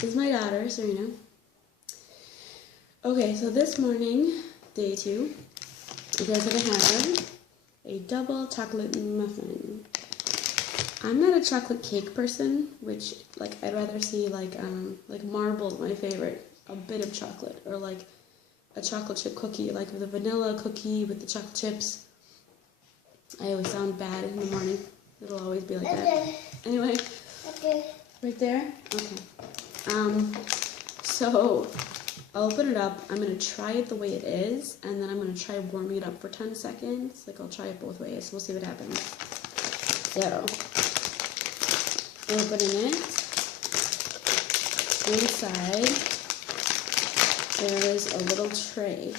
This is my daughter, Serena. Okay, so this morning, day 2, you guys are gonna have a double chocolate muffin. I'm not a chocolate cake person, which like I'd rather see like marbled, my favorite, a bit of chocolate, or like a chocolate chip cookie, like the vanilla cookie with the chocolate chips. I always sound bad in the morning. It'll always be like that. Anyway, right there. Okay. So I'll open it up. I'm gonna try it the way it is, and then I'm gonna try warming it up for 10 seconds. Like I'll try it both ways. We'll see what happens. So opening it. Inside there is a little tray.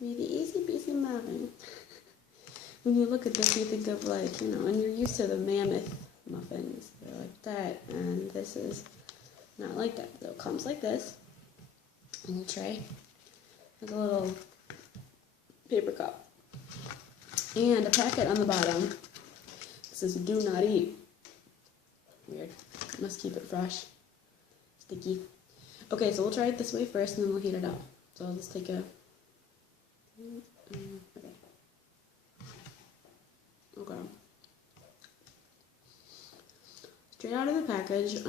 Really easy peasy muffin. When you look at this, you think of like, you know, and you're used to the mammoth muffins. They're like that, and this is not like that. So it comes like this. A little tray. Has a little paper cup. And a packet on the bottom. It says do not eat. Weird. Must keep it fresh. Sticky. Okay, so we'll try it this way first, and then we'll heat it up. So I'll just take a... Okay. Straight out of the package,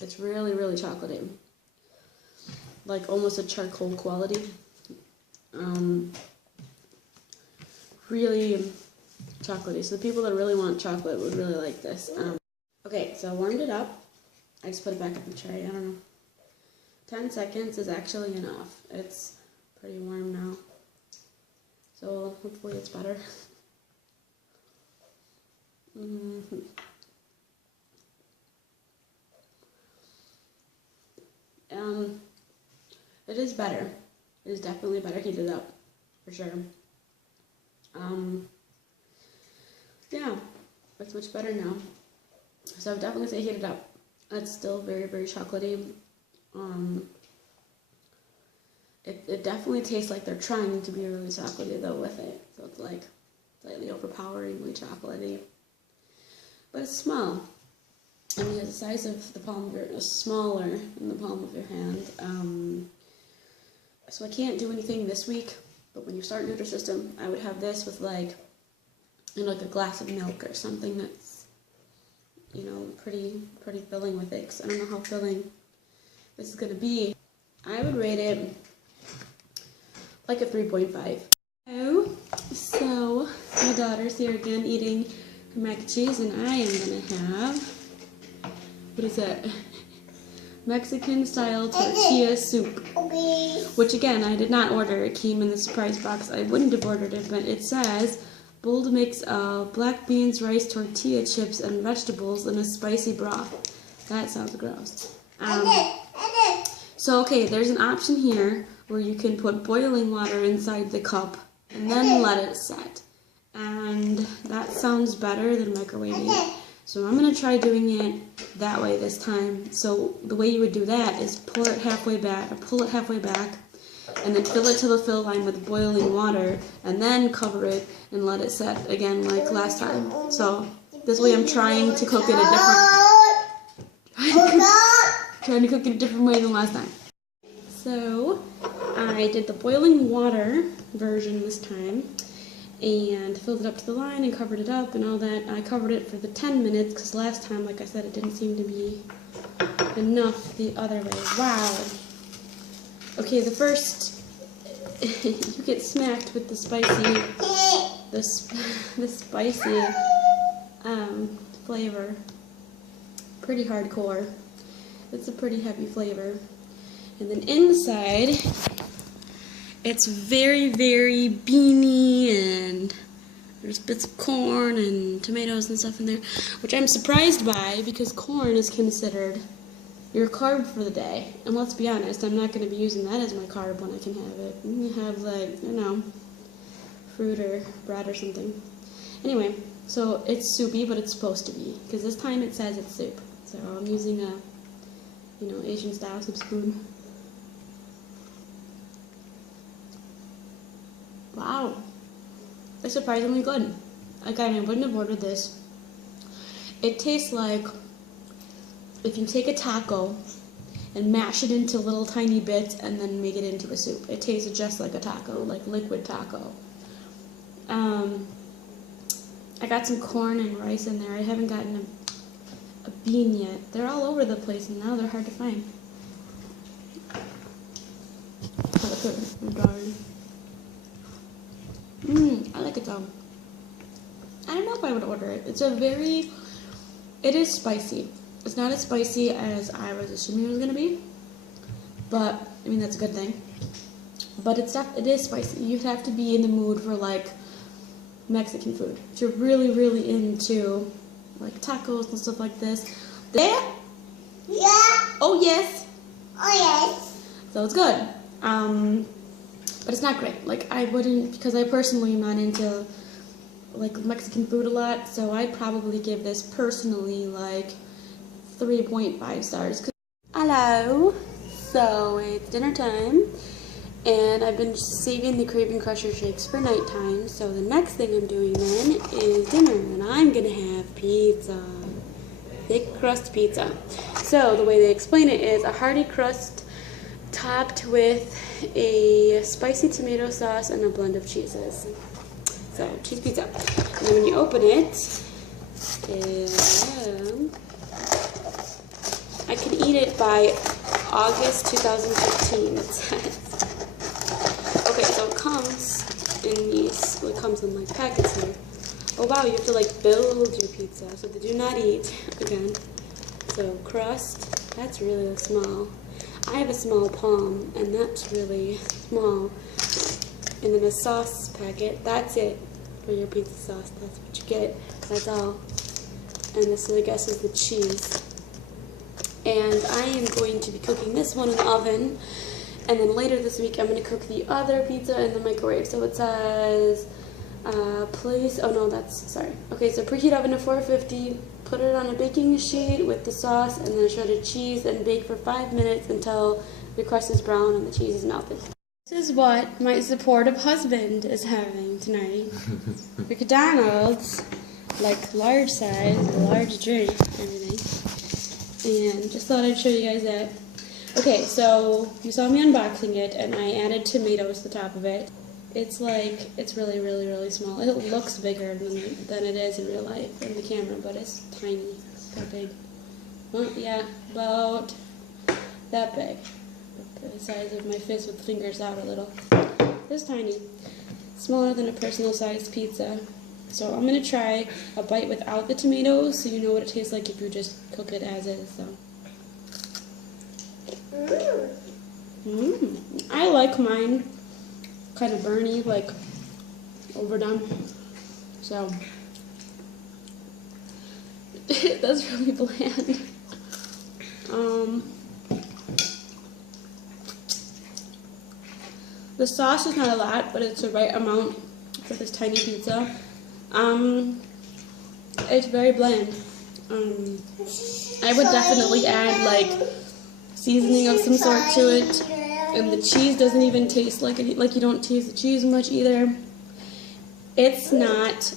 it's really, really chocolatey. Like almost a charcoal quality. Really chocolatey. So the people that really want chocolate would really like this. Okay, so I warmed it up. I just put it back up in the tray. I don't know. 10 seconds is actually enough. It's pretty warm now. So hopefully it's better. It is better. It is definitely better heated up, for sure. Yeah, it's much better now. So I would definitely say heat it up. It's still very, very chocolatey. It definitely tastes like they're trying to be really chocolatey though with it. So it's like slightly overpoweringly chocolatey. But it's small. I mean, it's the size of the palm of your, smaller than the palm of your hand. So I can't do anything this week, but when you start Nurtisystem, I would have this with like, you know, like a glass of milk or something that's, you know, pretty filling with it. 'Cause I don't know how filling this is gonna be. I would rate it like a 3.5. Oh, so my daughter's here again eating her mac and cheese, and I am gonna have, what is that? Mexican style tortilla soup. Which again, I did not order. It came in the surprise box. I wouldn't have ordered it, but it says bold mix of black beans, rice, tortilla chips, and vegetables in a spicy broth. That sounds gross. So okay, there's an option here where you can put boiling water inside the cup and then let it set. And that sounds better than microwaving it. So I'm going to try doing it that way this time. So the way you would do that is pull it halfway back, and then fill it to the fill line with boiling water, and then cover it and let it set again like last time. So this way I'm trying to cook it a different way than last time. So I did the boiling water version this time and filled it up to the line and covered it up and all that. I covered it for the 10 minutes because last time, like I said, it didn't seem to be enough the other way. Wow. Okay, the first, you get smacked with the spicy, the spicy flavor. Pretty hardcore. It's a pretty heavy flavor. And then inside, it's very, very beany, and there's bits of corn and tomatoes and stuff in there, which I'm surprised by because corn is considered your carb for the day. And let's be honest, I'm not going to be using that as my carb when I can have it. I'm going to have, like, you know, fruit or bread or something. Anyway, so it's soupy, but it's supposed to be, because this time it says it's soup. So I'm using a, you know, Asian style soup spoon. Wow, it's surprisingly good. Again, I wouldn't have ordered this It tastes like if you take a taco and mash it into little tiny bits and then make it into a soup. It tastes just like a taco, like liquid taco. I got some corn and rice in there. I haven't gotten a bean yet. They're all over the place and now they're hard to find. I like it though. I don't know if I would order it. It is spicy. It's not as spicy as I was assuming it was gonna be, but I mean that's a good thing. But it is spicy. You'd have to be in the mood for like Mexican food. If you're really, really into like tacos and stuff like this. There? Yeah. Oh yes. Oh yes. So it's good. But it's not great. Like I wouldn't, because I personally am not into like Mexican food a lot, so I'd probably give this personally like 3.5 stars. Hello. So it's dinner time, and I've been saving the Craving Crusher shakes for nighttime. So the next thing I'm doing then is dinner, and I'm gonna have pizza, thick crust pizza. So the way they explain it is a hearty crust topped with a spicy tomato sauce and a blend of cheeses. So cheese pizza. And then when you open it, I can eat it by August 2015, it says. Okay, so it comes in these, well, it comes in like packets here. Oh wow, you have to like build your pizza, so they do not eat, again. So crust, that's really small. I have a small palm, and that's really small. And then a sauce packet, that's it for your pizza sauce. That's what you get, that's all. And this, I guess, is the cheese. And I am going to be cooking this one in the oven. And then later this week, I'm going to cook the other pizza in the microwave. So it says, Okay, so preheat oven to 450. Put it on a baking sheet with the sauce and then shredded cheese and bake for 5 minutes until the crust is brown and the cheese is melted. This is what my supportive husband is having tonight. McDonald's, like large size, large drink, everything. And just thought I'd show you guys that. Okay, so you saw me unboxing it and I added tomatoes to the top of it. It's really, really, really small. It looks bigger than it is in real life in the camera, but it's tiny. It's that big. Well, yeah, about that big. The size of my fist with fingers out a little. It's tiny. Smaller than a personal sized pizza. So I'm going to try a bite without the tomatoes so you know what it tastes like if you just cook it as is. So. I like mine kind of burny, like overdone. So that's really bland. The sauce is not a lot, but it's the right amount for this tiny pizza. It's very bland. I would definitely add like seasoning of some sort to it. And the cheese doesn't even taste like you don't taste the cheese much either. It's not,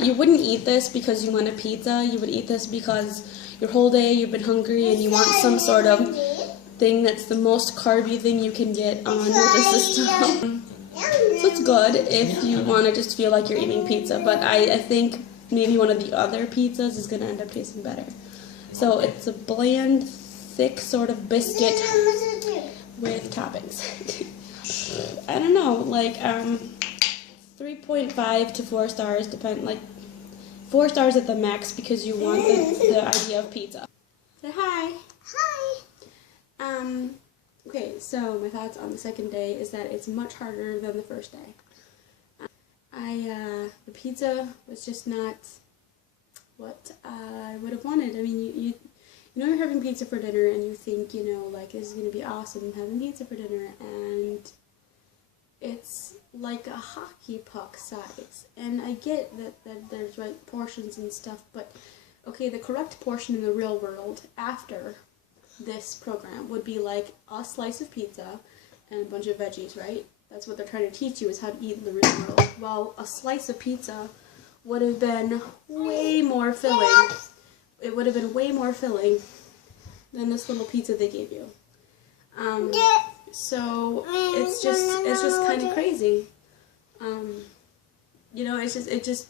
you wouldn't eat this because you want a pizza. You would eat this because your whole day you've been hungry and you want some sort of thing that's the most carby thing you can get on Nurtisystem. So it's good if you want to just feel like you're eating pizza, but I think maybe one of the other pizzas is going to end up tasting better. So it's a bland, thick sort of biscuit with toppings. I don't know, like 3.5 to 4 stars, like 4 stars at the max because you want the idea of pizza. Say hi. Hi. Okay, so my thoughts on the second day is that it's much harder than the first day. The pizza was just not what I would have wanted. I mean, you know you're having pizza for dinner and you think, you know, like this is going to be awesome having pizza for dinner, and it's like a hockey puck size. And I get that there's right portions and stuff, but okay, the correct portion in the real world after this program would be like a slice of pizza and a bunch of veggies, right? That's what they're trying to teach you, is how to eat in the real world. Well, a slice of pizza would have been way more filling. It would have been way more filling than this little pizza they gave you. So it's just kind of crazy. You know, it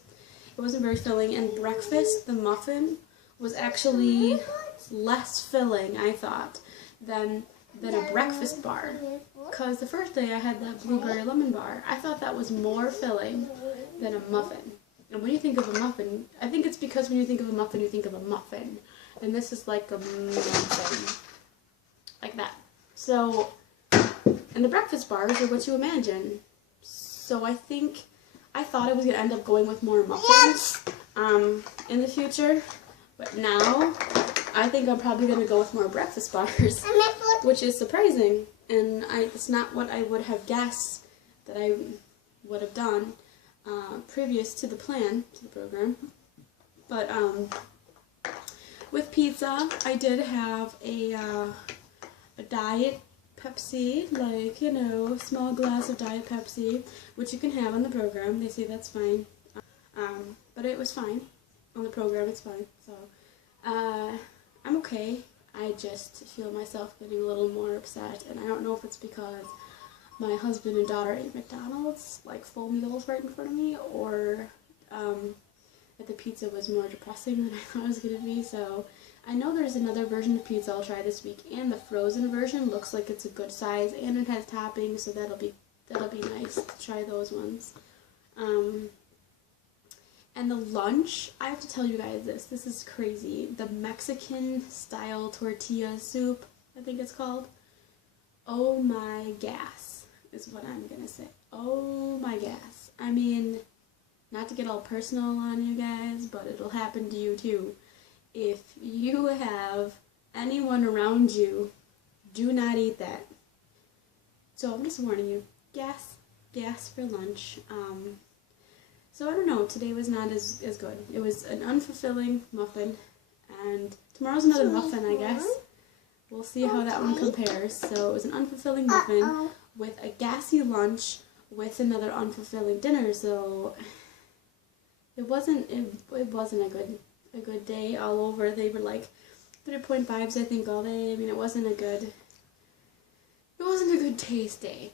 wasn't very filling. And breakfast, the muffin was actually less filling, I thought, than a breakfast bar. Because the first day I had that blueberry lemon bar, I thought that was more filling than a muffin. And when you think of a muffin, I think it's because when you think of a muffin, you think of a muffin. And this is like a muffin. Like that. So, and the breakfast bars are what you imagine. So I thought I was going to end up going with more muffins in the future. But now, I think I'm probably going to go with more breakfast bars, which is surprising. And it's not what I would have guessed that I would have done previous to the plan, to the program. But with pizza, I did have a Diet Pepsi, like, you know, a small glass of Diet Pepsi, which you can have on the program. They say that's fine. But it was fine. On the program, it's fine. So, I'm okay. I just feel myself getting a little more upset, and I don't know if it's because my husband and daughter ate McDonald's, like full meals right in front of me, or that the pizza was more depressing than I thought it was going to be. So I know there's another version of pizza I'll try this week, and the frozen version looks like it's a good size, and it has toppings, so that'll be nice to try those ones. And the lunch, I have to tell you guys this is crazy. The Mexican style tortilla soup, I think it's called. Oh my gas, is what I'm gonna say. Oh my gas. I mean, not to get all personal on you guys, but it'll happen to you too. If you have anyone around you, do not eat that. So I'm just warning you, gas for lunch. So I don't know, today was not as good. It was an unfulfilling muffin, and tomorrow's another muffin, I guess. We'll see how that one compares. So it was an unfulfilling muffin with a gassy lunch with another unfulfilling dinner. So it wasn't a good day all over. They were like 3.5s, I think, all day. I mean, it wasn't a good taste day.